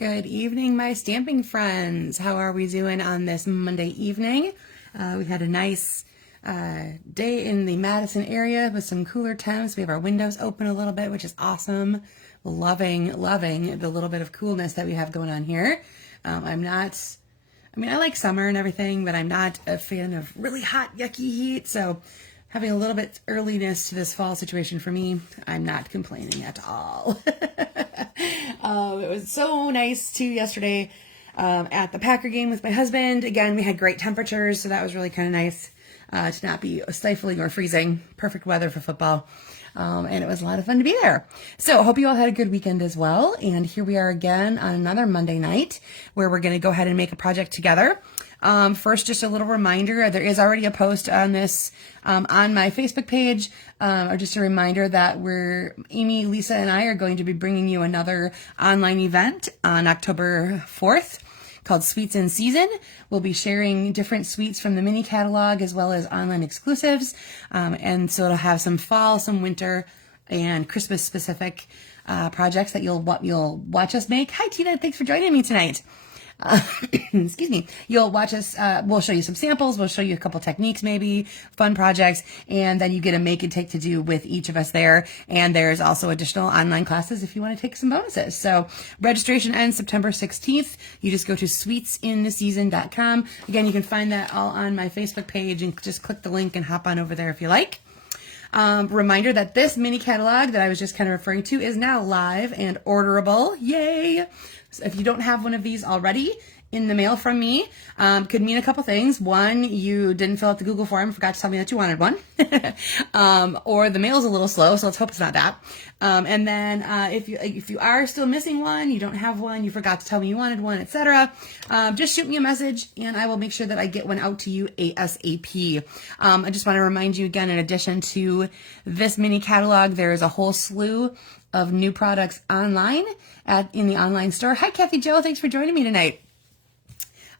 Good evening, my stamping friends. How are we doing on this Monday evening? We had a nice day in the Madison area with some cooler temps. We have our windows open a little bit, which is awesome. Loving the little bit of coolness that we have going on here. I like summer and everything, but I'm not a fan of really hot, yucky heat. So having a little bit earliness to this fall situation for me, I'm not complaining at all. It was so nice too yesterday at the Packer game with my husband. Again, we had great temperatures, so that was really kind of nice to not be stifling or freezing. Perfect weather for football. And it was a lot of fun to be there. So hope you all had a good weekend as well. And here we are again on another Monday night where we're going to go ahead and make a project together. First, just a little reminder, there is already a post on this on my Facebook page, or just a reminder that Amy, Lisa, and I are going to be bringing you another online event on October 4th called Sweets in Season. We'll be sharing different sweets from the mini catalog as well as online exclusives. And so it'll have some fall, some winter, and Christmas specific projects that you'll watch us make. Hi, Tina. Thanks for joining me tonight. Excuse me. You'll watch us, we'll show you some samples, we'll show you a couple techniques, maybe fun projects, and then you get a make and take to do with each of us there. And there's also additional online classes if you want to take some bonuses. So registration ends September 16th. You just go to sweetsintheseason.com. Again, you can find that all on my Facebook page and just click the link and hop on over there if you like. Reminder that this mini catalog that I was just kind of referring to is now live and orderable. Yay! So if you don't have one of these already in the mail from me, could mean a couple things. One, you didn't fill out the Google form, forgot to tell me that you wanted one. Or the mail's a little slow, so let's hope it's not that. And then if you are still missing one, you don't have one, you forgot to tell me you wanted one, etc., just shoot me a message and I will make sure that I get one out to you ASAP. I just want to remind you again, in addition to this mini catalog, there is a whole slew of new products online in the online store. Hi, Kathy Jo. Thanks for joining me tonight.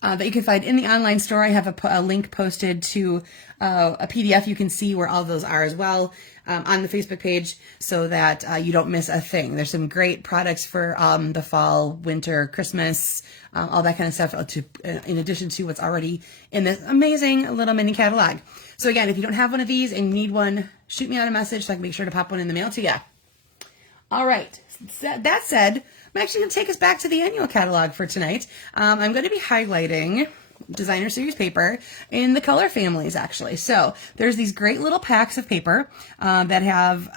That you can find in the online store. I have a link posted to a PDF. You can see where all those are as well on the Facebook page so that you don't miss a thing. There's some great products for the fall, winter, Christmas, all that kind of stuff in addition to what's already in this amazing little mini catalog. So again, if you don't have one of these and you need one, shoot me out a message so I can make sure to pop one in the mail to you. All right. That said, I'm actually going to take us back to the annual catalog for tonight. I'm going to be highlighting designer series paper in the color families, actually. So there's these great little packs of paper that have,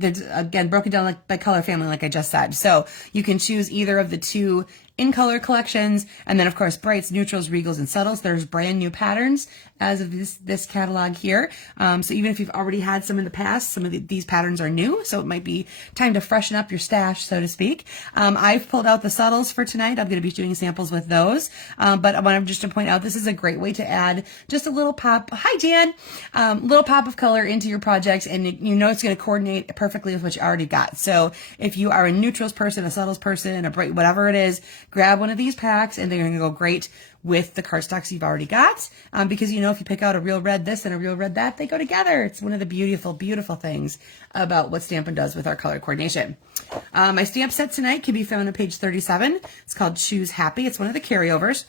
again, broken down by color family, like I just said. So you can choose either of the two in color collections, and then of course brights, neutrals, regals, and subtles. There's brand new patterns as of this catalog here. So even if you've already had some in the past, some of these patterns are new, so it might be time to freshen up your stash, so to speak. I've pulled out the subtles for tonight. I'm going to be doing samples with those, but I want just to point out this is a great way to add just a little pop. Hi, Jan. Little pop of color into your projects, and you know it's going to coordinate perfectly with what you already got. So if you are a neutrals person, a subtles person, a bright, whatever it is, grab one of these packs and they're going to go great with the cardstocks you've already got. Because, you know, if you pick out a real red this and a real red that, they go together. It's one of the beautiful, beautiful things about what Stampin' does with our color coordination. My stamp set tonight can be found on page 37. It's called Choose Happy. It's one of the carryovers.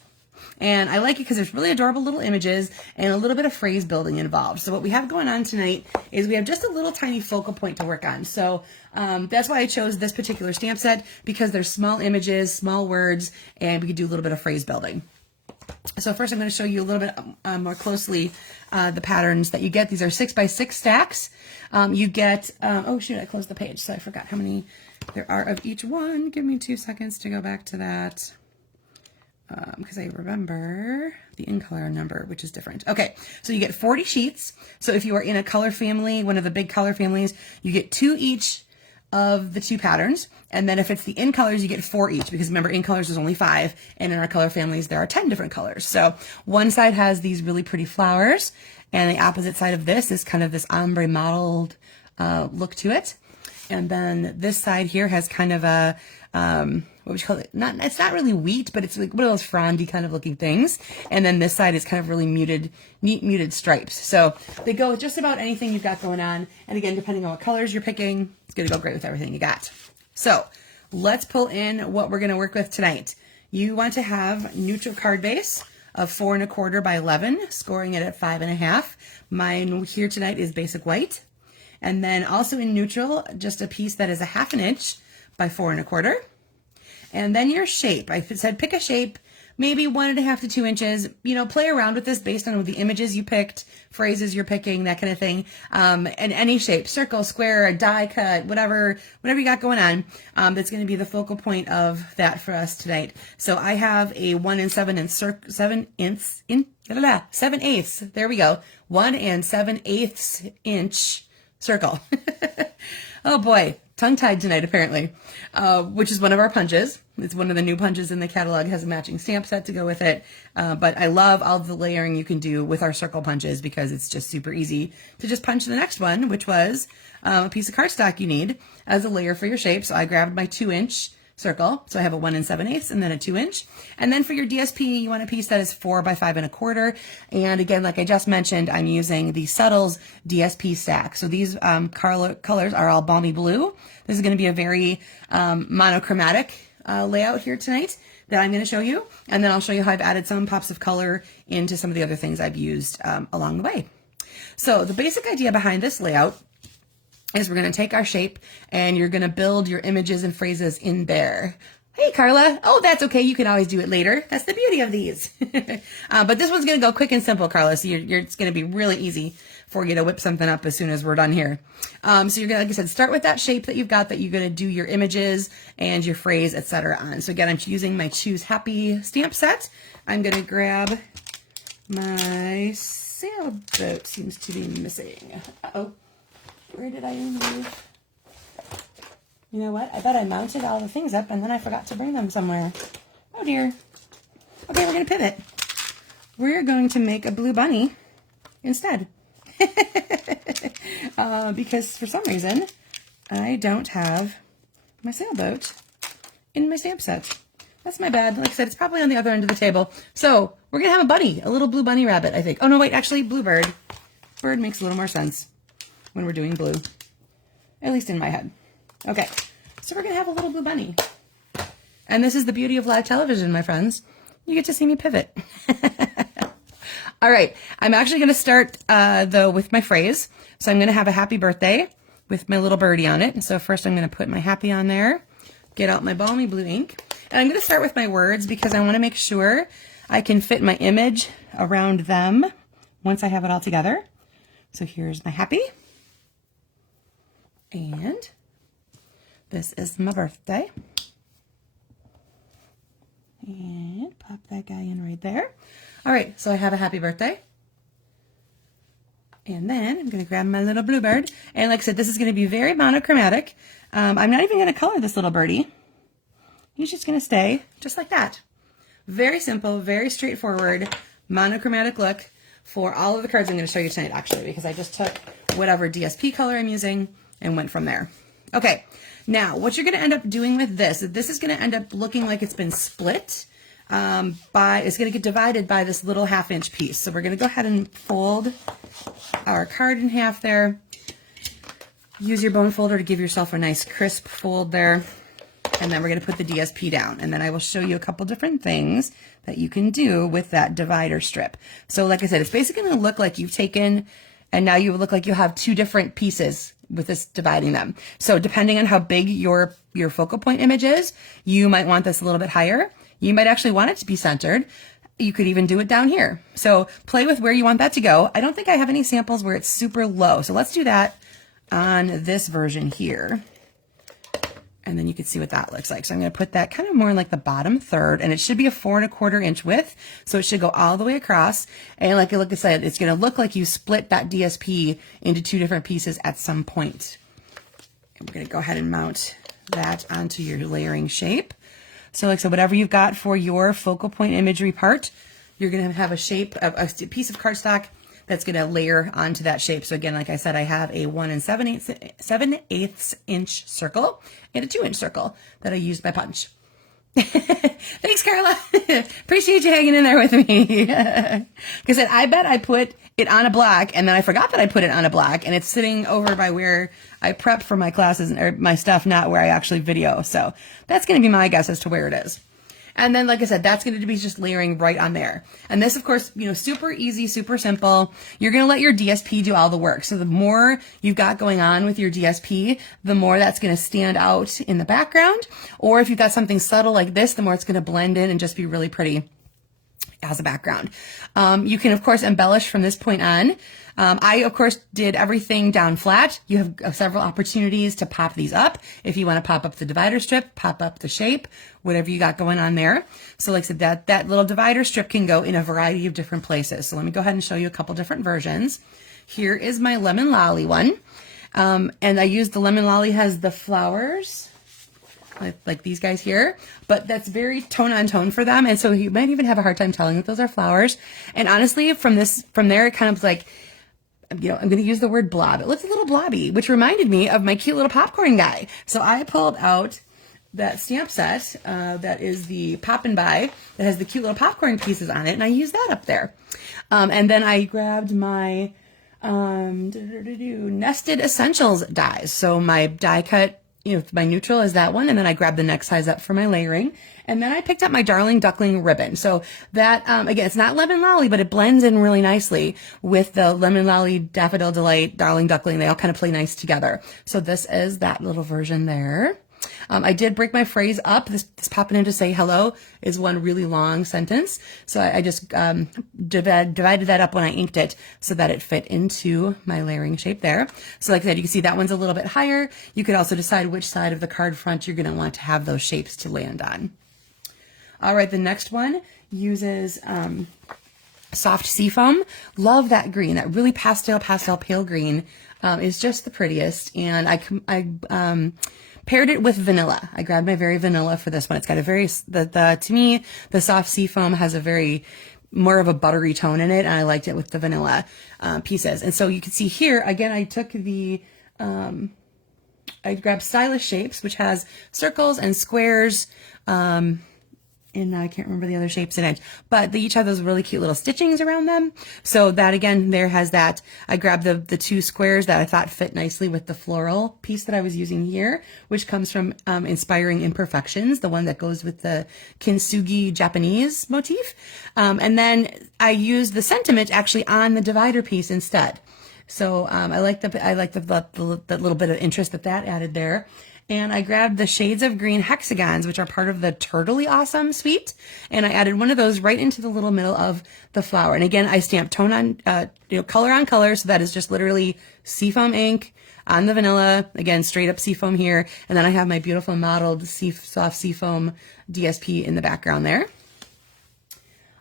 And I like it because there's really adorable little images and a little bit of phrase building involved. So what we have going on tonight is we have just a little tiny focal point to work on. So that's why I chose this particular stamp set, because there's small images, small words, and we can do a little bit of phrase building. So first I'm going to show you a little bit more closely the patterns that you get. These are 6x6 stacks. You get, oh shoot, I closed the page, so I forgot how many there are of each one. Give me 2 seconds to go back to that. Because I remember the in color number, which is different. Okay, so you get 40 sheets. So if you are in a color family, one of the big color families, you get 2 each of the 2 patterns. And then if it's the in colors, you get 4 each, because remember, in colors there's only 5, and in our color families there are 10 different colors. So one side has these really pretty flowers, and the opposite side of this is kind of this ombre mottled look to it. And then this side here has kind of a what would you call it? It's not really wheat, but it's like one of those frondy kind of looking things. And then this side is kind of really muted stripes. So they go with just about anything you've got going on. And again, depending on what colors you're picking, it's going to go great with everything you got. So let's pull in what we're going to work with tonight. You want to have neutral card base of 4 1/4 by 11, scoring it at 5 1/2. Mine here tonight is basic white. And then also in neutral, just a piece that is a 1/2 inch by 4 1/4. And then your shape. I said pick a shape, maybe 1 1/2 to 2 inches. You know, play around with this based on the images you picked, phrases you're picking, that kind of thing. And any shape, circle, square, a die cut, whatever you got going on. That's going to be the focal point of that for us tonight. So I have a 1 7/8. There we go. 1 7/8 inch circle. Oh boy, tongue-tied tonight apparently, which is one of our punches. It's one of the new punches in the catalog, has a matching stamp set to go with it. But I love all the layering you can do with our circle punches because it's just super easy to just punch the next one, which was a piece of cardstock you need as a layer for your shape. So I grabbed my 2 inch circle. So I have a 1 7/8 and then a 2 inch. And then for your DSP, you want a piece that is 4 by 5 1/4. And again, like I just mentioned, I'm using the Subtles DSP stack. So these colors are all balmy blue. This is going to be a very monochromatic layout here tonight that I'm going to show you. And then I'll show you how I've added some pops of color into some of the other things I've used along the way. So the basic idea behind this layout is we're going to take our shape and you're going to build your images and phrases in there. Hey, Carla. Oh, that's okay. You can always do it later. That's the beauty of these. But this one's going to go quick and simple, Carla. So it's going to be really easy for you to whip something up as soon as we're done here. So you're going to, like I said, start with that shape that you've got that you're going to do your images and your phrase, etc. on. So again, I'm using my Choose Happy stamp set. I'm going to grab my sailboat. Seems to be missing. Uh-oh. Where did I move? You know what? I bet I mounted all the things up and then I forgot to bring them somewhere. Oh dear. Okay, we're going to pivot. We're going to make a blue bunny instead. Because for some reason, I don't have my sailboat in my stamp set. That's my bad. Like I said, it's probably on the other end of the table. So we're going to have a bunny, a little blue bunny rabbit, I think. Oh no, wait, actually bluebird. Bird makes a little more sense when we're doing blue, at least in my head. Okay, so we're gonna have a little blue bunny. And this is the beauty of live television, my friends. You get to see me pivot. All right, I'm actually gonna start though with my phrase. So I'm gonna have a happy birthday with my little birdie on it. So first I'm gonna put my happy on there, get out my balmy blue ink. And I'm gonna start with my words because I wanna make sure I can fit my image around them once I have it all together. So here's my happy. And this is my birthday. And pop that guy in right there. All right, so I have a happy birthday. And then I'm going to grab my little bluebird. And like I said, this is going to be very monochromatic. I'm not even going to color this little birdie. He's just going to stay just like that. Very simple, very straightforward, monochromatic look for all of the cards I'm going to show you tonight, actually, because I just took whatever DSP color I'm using and went from there. Okay, now what you're going to end up doing with this is going to end up looking like it's been split it's going to get divided by this little 1/2 inch piece. So we're going to go ahead and fold our card in half there. Use your bone folder to give yourself a nice crisp fold there. And then we're going to put the DSP down. And then I will show you a couple different things that you can do with that divider strip. So like I said, it's basically going to look like you've taken, and now you look like you have 2 different pieces with this dividing them. So depending on how big your focal point image is, you might want this a little bit higher. You might actually want it to be centered. You could even do it down here. So play with where you want that to go. I don't think I have any samples where it's super low. So let's do that on this version here. And then you can see what that looks like. So I'm going to put that kind of more in like the bottom third, and it should be a 4 1/4 inch width. So it should go all the way across. And like I said, it's going to look like you split that DSP into 2 different pieces at some point. And we're going to go ahead and mount that onto your layering shape. So like I said, whatever you've got for your focal point imagery part, you're going to have a shape of a piece of cardstock that's going to layer onto that shape. So again, like I said, I have a 1 7/8 inch circle and a 2 inch circle that I used by punch. Thanks, Carla. Appreciate you hanging in there with me. Because I bet I put it on a block and then I forgot that I put it on a block and it's sitting over by where I prep for my classes or my stuff, not where I actually video. So that's going to be my guess as to where it is. And then, like I said, that's going to be just layering right on there. And this, of course, super easy, super simple. You're going to let your DSP do all the work. So the more you've got going on with your DSP, the more that's going to stand out in the background. Or if you've got something subtle like this, the more it's going to blend in and just be really pretty as a background. You can, of course, embellish from this point on. I, of course, did everything down flat. You have several opportunities to pop these up. If you want to pop up the divider strip, pop up the shape, whatever you got going on there. So like I said, that little divider strip can go in a variety of different places. So let me go ahead and show you a couple different versions. Here is my lemon lolly one. And I used the lemon lolly has the flowers. Like these guys here, but that's very tone on tone for them. And so you might even have a hard time telling that those are flowers. And honestly, from there, it kind of like, I'm going to use the word blob. It looks a little blobby, which reminded me of my cute little popcorn guy. So I pulled out that stamp set, that is the Pop and Buy that has the cute little popcorn pieces on it. And I used that up there. And then I grabbed my, Nested Essentials dies. So my die cut, my neutral is that one. And then I grabbed the next size up for my layering. And then I picked up my Darling Duckling ribbon. So that, again, it's not Lemon Lolly, but it blends in really nicely with the Lemon Lolly, Daffodil Delight, Darling Duckling. They all kind of play nice together. So this is that little version there. I did break my phrase up. This popping in to say hello is one really long sentence. So I just divided that up when I inked it so that it fit into my layering shape there. So like I said, you can see that one's a little bit higher. You could also decide which side of the card front you're going to want to have those shapes to land on. All right, the next one uses soft seafoam. Love that green. That really pastel pale green is just the prettiest. And I paired it with vanilla. I grabbed my very vanilla for this one. It's got a very, to me, the soft seafoam has a very, more of a buttery tone in it. And I liked it with the vanilla pieces. And so you can see here, again, I took I grabbed Stylish Shapes, which has circles and squares, and I can't remember the other shapes in it, but they each have those really cute little stitchings around them. So that again, there has that. I grabbed the two squares that I thought fit nicely with the floral piece that I was using here, which comes from Inspiring Imperfections, the one that goes with the kintsugi Japanese motif. And then I used the sentiment actually on the divider piece instead. So I like that little bit of interest that added there. And I grabbed the Shades of Green hexagons, which are part of the Turtley Awesome suite. And I added one of those right into the little middle of the flower. And again, I stamped tone on, color on color. So that is just literally seafoam ink on the vanilla. Again, straight up seafoam here. And then I have my beautiful modeled soft seafoam DSP in the background there.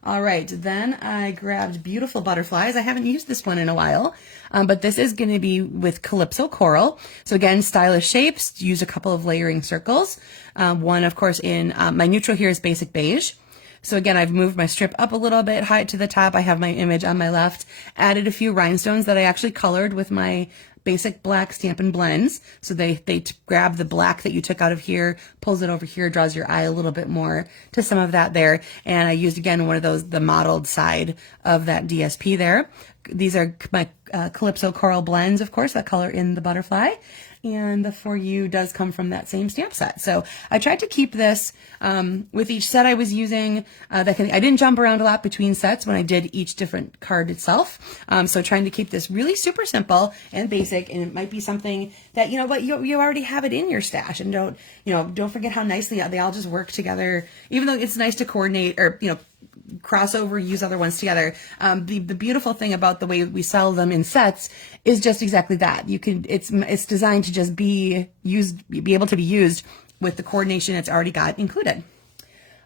All right, then I grabbed Beautiful Butterflies. I haven't used this one in a while, but this is going to be with Calypso Coral. So again, Stylish Shapes, use a couple of layering circles. One, of course, in my neutral here is Basic Beige. So again, I've moved my strip up a little bit high to the top. I have my image on my left, added a few rhinestones that I actually colored with my basic black Stampin' Blends. So they grab the black that you took out of here, pulls it over here, draws your eye a little bit more to some of that there. And I used, again, one of those, the modeled side of that DSP there. These are my Calypso Coral blends, of course, that color in the butterfly. And the For You does come from that same stamp set. So I tried to keep this with each set I was using. I didn't jump around a lot between sets when I did each different card itself. So trying to keep this really super simple and basic. And it might be something that, you already have it in your stash. And don't forget how nicely they all just work together. Even though it's nice to coordinate or, crossover, use other ones together. The beautiful thing about the way we sell them in sets is just exactly that. It's designed to just be able to be used with the coordination it's already got included.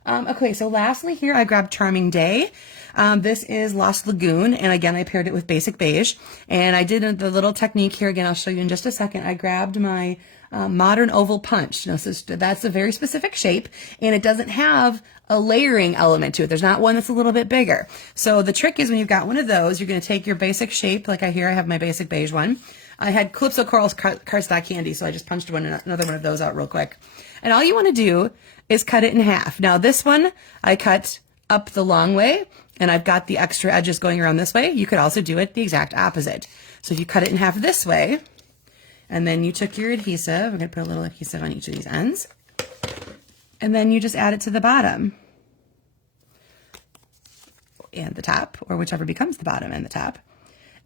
Okay, so lastly here I grabbed Charming Day. This is Lost Lagoon, and again I paired it with Basic Beige, and I did the little technique here. Again, I'll show you in just a second. I grabbed my Modern Oval Punch. Now, that's a very specific shape, and it doesn't have a layering element to it. There's not one that's a little bit bigger. So the trick is when you've got one of those, you're going to take your basic shape, like I have my Basic Beige one. I had Calypso Coral's cardstock candy, so I just punched another one of those out real quick. And all you want to do is cut it in half. Now this one I cut up the long way, and I've got the extra edges going around this way. You could also do it the exact opposite. So if you cut it in half this way, and then you took your adhesive, I'm going to put a little adhesive on each of these ends, and then you just add it to the bottom and the top, or whichever becomes the bottom and the top.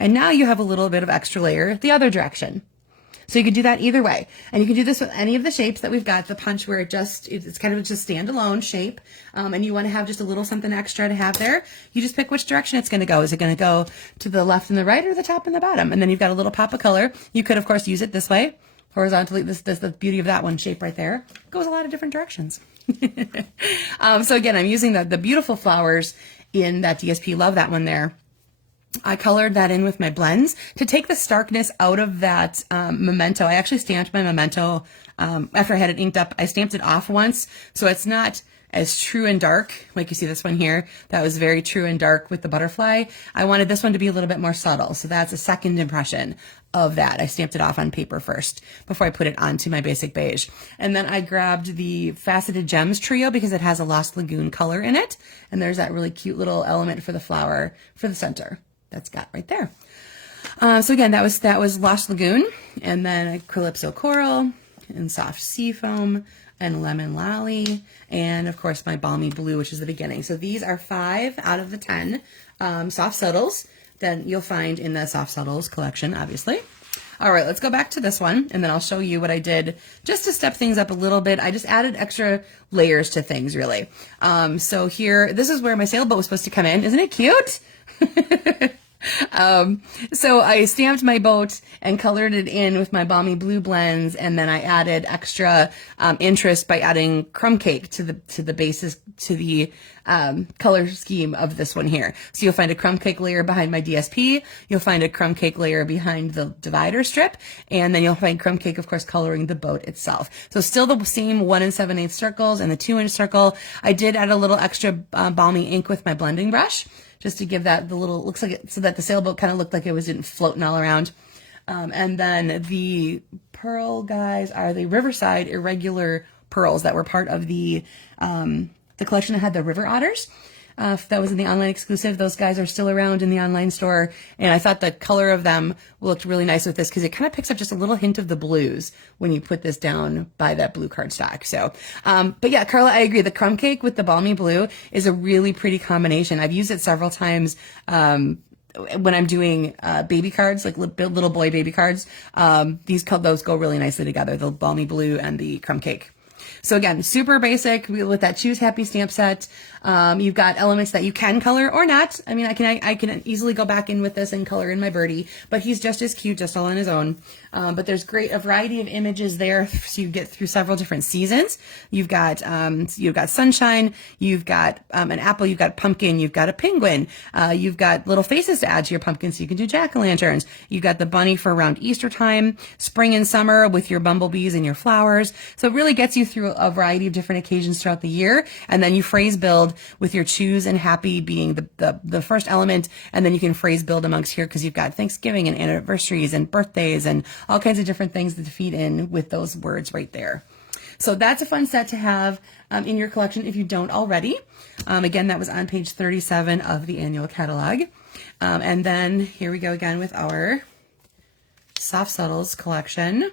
And now you have a little bit of extra layer the other direction. So you could do that either way. And you can do this with any of the shapes that we've got. The punch where it's kind of just standalone shape. And you want to have just a little something extra to have there. You just pick which direction it's going to go. Is it going to go to the left and the right, or the top and the bottom? And then you've got a little pop of color. You could, of course, use it this way, horizontally. This the beauty of that one shape right there. It goes a lot of different directions. So again, I'm using the beautiful flowers in that DSP. Love that one there. I colored that in with my blends to take the starkness out of that memento. I actually stamped my memento after I had it inked up. I stamped it off once, so it's not as true and dark like you see this one here. That was very true and dark with the butterfly. I wanted this one to be a little bit more subtle, so that's a second impression of that. I stamped it off on paper first before I put it onto my basic beige. And then I grabbed the Faceted Gems trio because it has a Lost Lagoon color in it, and there's that really cute little element for the flower for the center. That's got right there. So again, that was Lost Lagoon, and then Calypso Coral, and Soft Sea Foam, and Lemon Lolly, and of course my Balmy Blue, which is the beginning. So these are 5 out of the 10 soft subtles that you'll find in the Soft Subtles collection, obviously. All right, let's go back to this one, and then I'll show you what I did just to step things up a little bit. I just added extra layers to things, really. So here, this is where my sailboat was supposed to come in. Isn't it cute? So I stamped my boat and colored it in with my Balmy Blue blends, and then I added extra interest by adding crumb cake to the basis, to the color scheme of this one here. So you'll find a crumb cake layer behind my DSP, you'll find a crumb cake layer behind the divider strip, and then you'll find crumb cake, of course, coloring the boat itself. So still the same 1 7/8 circles and the 2-inch circle. I did add a little extra balmy ink with my blending brush, just to give that the little, looks like it, so that the sailboat kind of looked like it was floating all around. And then the pearl guys are the Riverside irregular pearls that were part of the collection that had the river otters. That was in the online exclusive. Those guys are still around in the online store, and I thought the color of them looked really nice with this because it kind of picks up just a little hint of the blues when you put this down by that blue cardstock. So, but yeah, Carla, I agree. The crumb cake with the Balmy Blue is a really pretty combination. I've used it several times when I'm doing baby cards, like little boy baby cards. Those go really nicely together, the Balmy Blue and the crumb cake. So again, super basic with that Choose Happy stamp set. You've got elements that you can color or not. I mean, I can easily go back in with this and color in my birdie, but he's just as cute, just all on his own. But there's a variety of images there, so you get through several different seasons. You've got sunshine, you've got an apple, you've got pumpkin, you've got a penguin, you've got little faces to add to your pumpkin, so you can do jack-o'-lanterns. You've got the bunny for around Easter time, spring and summer with your bumblebees and your flowers. So it really gets you through a variety of different occasions throughout the year, and then you phrase build with your Choose and Happy being the first element, and then you can phrase build amongst here because you've got Thanksgiving and anniversaries and birthdays and all kinds of different things to feed in with those words right there. So that's a fun set to have in your collection if you don't already. Again, that was on page 37 of the annual catalog. And then here we go again with our Soft Subtles collection.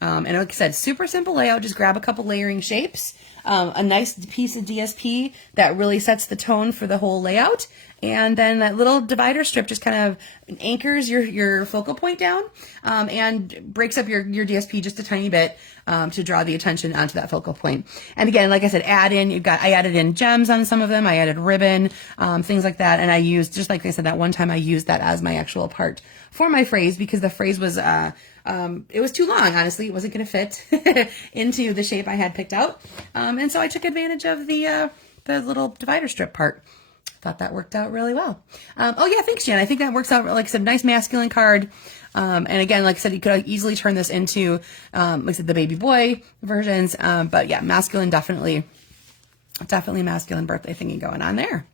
And like I said, super simple layout. Just grab a couple layering shapes, a nice piece of DSP that really sets the tone for the whole layout, and then that little divider strip just kind of anchors your focal point down, and breaks up your DSP just a tiny bit to draw the attention onto that focal point. And again, like I said, I added in gems on some of them. I added ribbon, things like that, and I used, just like I said, that one time I used that as my actual part for my phrase because the phrase was it was too long, honestly. It wasn't going to fit into the shape I had picked out. And so I took advantage of the little divider strip part. Thought that worked out really well. Oh yeah, thanks, Jen. I think that works out, like I said, nice masculine card. And again, like I said, you could easily turn this into, like I said, the baby boy versions. But yeah, masculine, definitely masculine birthday thingy going on there.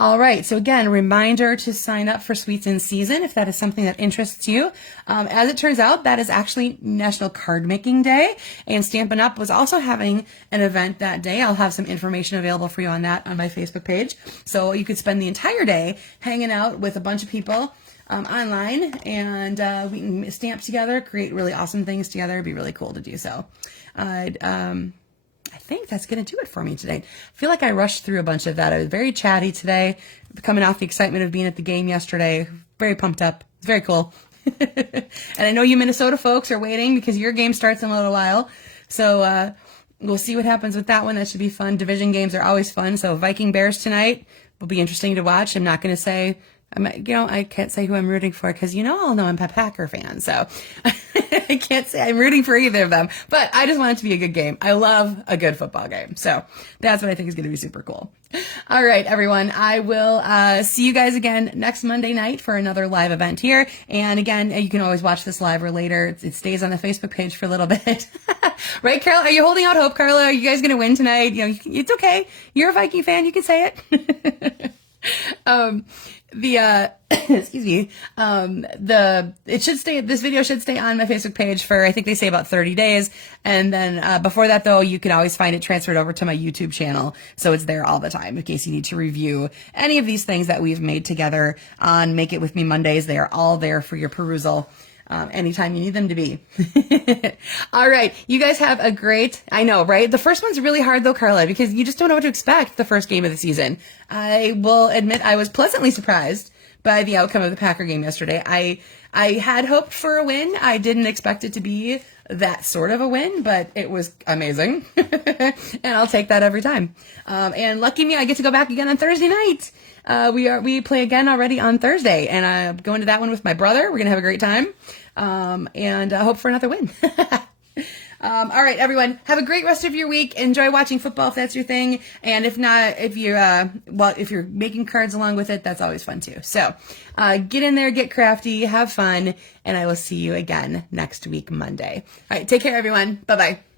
All right. So again, reminder to sign up for Sweets in Season if that is something that interests you. As it turns out, that is actually National Card Making Day, and Stampin' Up! Was also having an event that day. I'll have some information available for you on that on my Facebook page. So you could spend the entire day hanging out with a bunch of people online, and we can stamp together, create really awesome things together. It'd be really cool to do so. I think that's going to do it for me today. I feel like I rushed through a bunch of that. I was very chatty today, coming off the excitement of being at the game yesterday. Very pumped up. It's very cool. And I know you Minnesota folks are waiting because your game starts in a little while. So we'll see what happens with that one. That should be fun. Division games are always fun. So Viking Bears tonight will be interesting to watch. I'm not going to say, I can't say who I'm rooting for because I'll know I'm a Packer fan. So I can't say I'm rooting for either of them, but I just want it to be a good game. I love a good football game. So that's what I think is going to be super cool. All right, everyone. I will see you guys again next Monday night for another live event here. And again, you can always watch this live or later. It stays on the Facebook page for a little bit. Right, Carla? Are you holding out hope, Carla? Are you guys going to win tonight? It's okay. You're a Viking fan. You can say it. Excuse me, this video should stay on my Facebook page for, I think they say about 30 days. And then, before that though, you can always find it transferred over to my YouTube channel. So it's there all the time in case you need to review any of these things that we've made together on Make It With Me Mondays. They are all there for your perusal. Anytime you need them to be. All right. You guys have a great, I know, right? The first one's really hard though, Carla, because you just don't know what to expect the first game of the season. I will admit I was pleasantly surprised by the outcome of the Packer game yesterday. I had hoped for a win. I didn't expect it to be that sort of a win, but it was amazing. And I'll take that every time. And lucky me, I get to go back again on Thursday night. We play again already on Thursday, and I'm going to that one with my brother. We're going to have a great time. And hope for another win. All right, everyone, have a great rest of your week. Enjoy watching football if that's your thing. And if not, if you're making cards along with it, that's always fun too. So, get in there, get crafty, have fun, and I will see you again next week, Monday. All right, take care, everyone. Bye-bye.